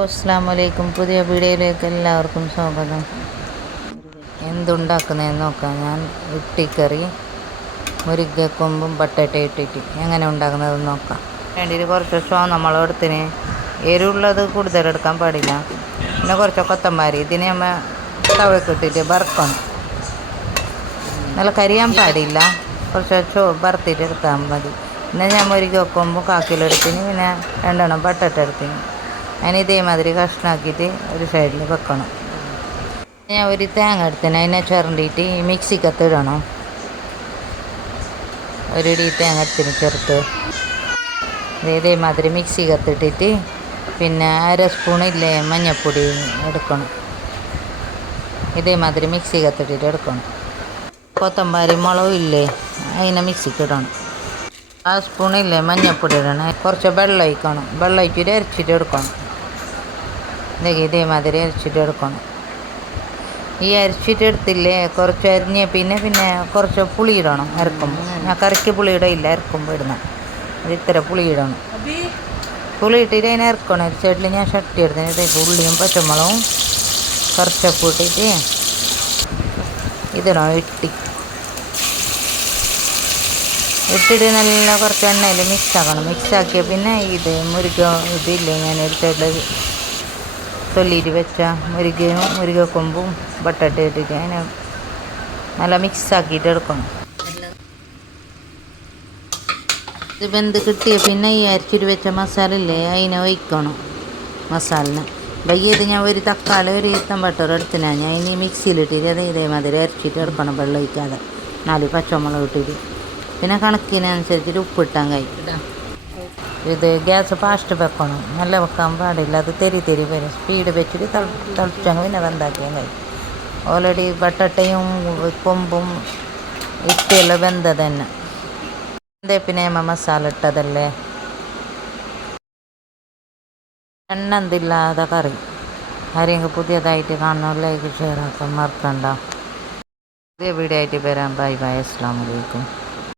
അസ്സലാമലൈക്കും. പുതിയ വീഡിയോയിലേക്ക് എല്ലാവർക്കും സ്വാഗതം. എന്തുണ്ടാക്കുന്നതെന്ന് നോക്കാം. ഞാൻ ഇട്ടിക്കറി മുരിങ്ങക്കൊമ്പും ബട്ടട്ട ഇട്ടിട്ട് എങ്ങനെ ഉണ്ടാക്കുന്നതെന്ന് നോക്കാം. വേണ്ടിയിട്ട് കുറച്ച് ചുവന്ന മുളക് എടുത്തിന്. എരിവുള്ളത് കൂടുതലെടുക്കാൻ പാടില്ല. പിന്നെ കുറച്ച് കൊത്തമ്പാരി. ഇതിന് നമ്മൾ തവക്കിട്ടിട്ട് വറുക്കണം. നല്ല കരിയാൻ പാടില്ല. കുറച്ച് വറുത്തിട്ട് എടുത്താൽ മതി. പിന്നെ ഞാൻ മുരിങ്ങക്കൊമ്പും കാക്കിലെടുത്തിന്. പിന്നെ 2 ബട്ടട്ട എടുത്തിന്. അതിന് ഇതേമാതിരി കഷ്ണാക്കിയിട്ട് ഒരു സൈഡിൽ വെക്കണം. ഞാൻ ഒരു തേങ്ങ എടുത്തിന്. അതിനെ ചുരണ്ടിയിട്ട് ഈ മിക്സിക്കകത്ത് ഇടണം. ഒരിടി തേങ്ങ എടുത്തിന് ചെറുത്ത് ഇതേമാതിരി മിക്സിക്കകത്തിട്ടിട്ട് പിന്നെ 1/2 സ്പൂണില്ലേ മഞ്ഞൾപ്പൊടി എടുക്കണം. ഇതേമാതിരി മിക്സിക്കകത്തിട്ടിട്ട് എടുക്കണം. കൊത്തമ്പാരി മുളകും ഇല്ലേ അതിനെ മിക്സിക്ക് ഇടണം. 1 സ്പൂണില്ലേ മഞ്ഞൾപ്പൊടി ഇടണം. കുറച്ച് വെള്ളം ഒഴിക്കണം. വെള്ളം ഒഴിച്ചിട്ട് അരച്ചിട്ട് എടുക്കണം. ഇതേമാതിരി അരച്ചിട്ട് എടുക്കണം. ഈ അരച്ചിട്ട് എടുത്തില്ലേ കുറച്ച് അരിഞ്ഞ് പിന്നെ കുറച്ച് പുളി ഇടണം. അരക്കുമ്പോൾ ഞാൻ കറിക്ക് പുളി ഇടയില്ല, അരക്കുമ്പോൾ ഇടണം. ഇത്ര പുളി ഇടണം. പുളി ഇട്ടിട്ട് അതിനെ ഇറക്കണം. ഒരു സൈഡിൽ ഞാൻ ചട്ടി എടുത്തിന്. ഇതേക്ക് ഉള്ളിയും പച്ചമുളകും കറിച്ചപ്പ് ഇട്ടിട്ട് ഇടണം. ഇട്ടിട്ട് നല്ല കുറച്ച് എണ്ണയിൽ മിക്സാക്കണം. മിക്സാക്കിയ പിന്നെ ഇത് ഇതില്ലേ ഞാൻ ഒരു സൈഡിൽ തൊല്ലിയിട്ട് വെച്ച മുരിങ്ങക്കൊമ്പും ബട്ടട്ട ഇട്ടിട്ട് അതിനെ നല്ല മിക്സാക്കിയിട്ട് എടുക്കണം. ഇത് വെന്ത് കിട്ടിയ പിന്നെ ഈ അരച്ചിട്ട് വെച്ച മസാല ഇല്ലേ അതിനെ ഒഴിക്കണം. മസാലിന് വയ്യത് ഞാൻ ഒരു തക്കാളി ഒരു ടമാറ്റർ എടുത്തിനാണ്. ഞാൻ ഇനി മിക്സിയിലിട്ടിട്ട് അത് ഇതേമാതിരി അരച്ചിട്ട് എടുക്കണം. വെള്ളം ഒഴിക്കാതെ 4 പച്ചമുളക് ഇട്ടിട്ട് പിന്നെ കണക്കിനനുസരിച്ചിട്ട് ഉപ്പിട്ടാൻ കഴിയും. ഇത് ഗ്യാസ് ഫാസ്റ്റ് വെക്കണം. നല്ല വെക്കാൻ പാടില്ല. അത് തെരി വരും. സ്പീഡ് വെച്ചിട്ട് തിളച്ചങ്ങ് പിന്നെ വെന്താക്കിയാൽ കഴിയും. ഓൾറെഡി ബട്ടട്ടയും കൊമ്പും ഇട്ടിയെല്ലാം വെന്തത് തന്നെ. പിന്നെ മസാല ഇട്ടതല്ലേ. എണ്ണന്തില്ലാതെ കറി. ആരെങ്കിലും പുതിയതായിട്ട് കാണണം, ലൈക്ക് ഷെയർ ആക്കാൻ മറക്കണ്ട. പുതിയ വീഡിയോ ആയിട്ട് വരാം. ബൈ. അസ്സലാമു അലൈക്കും.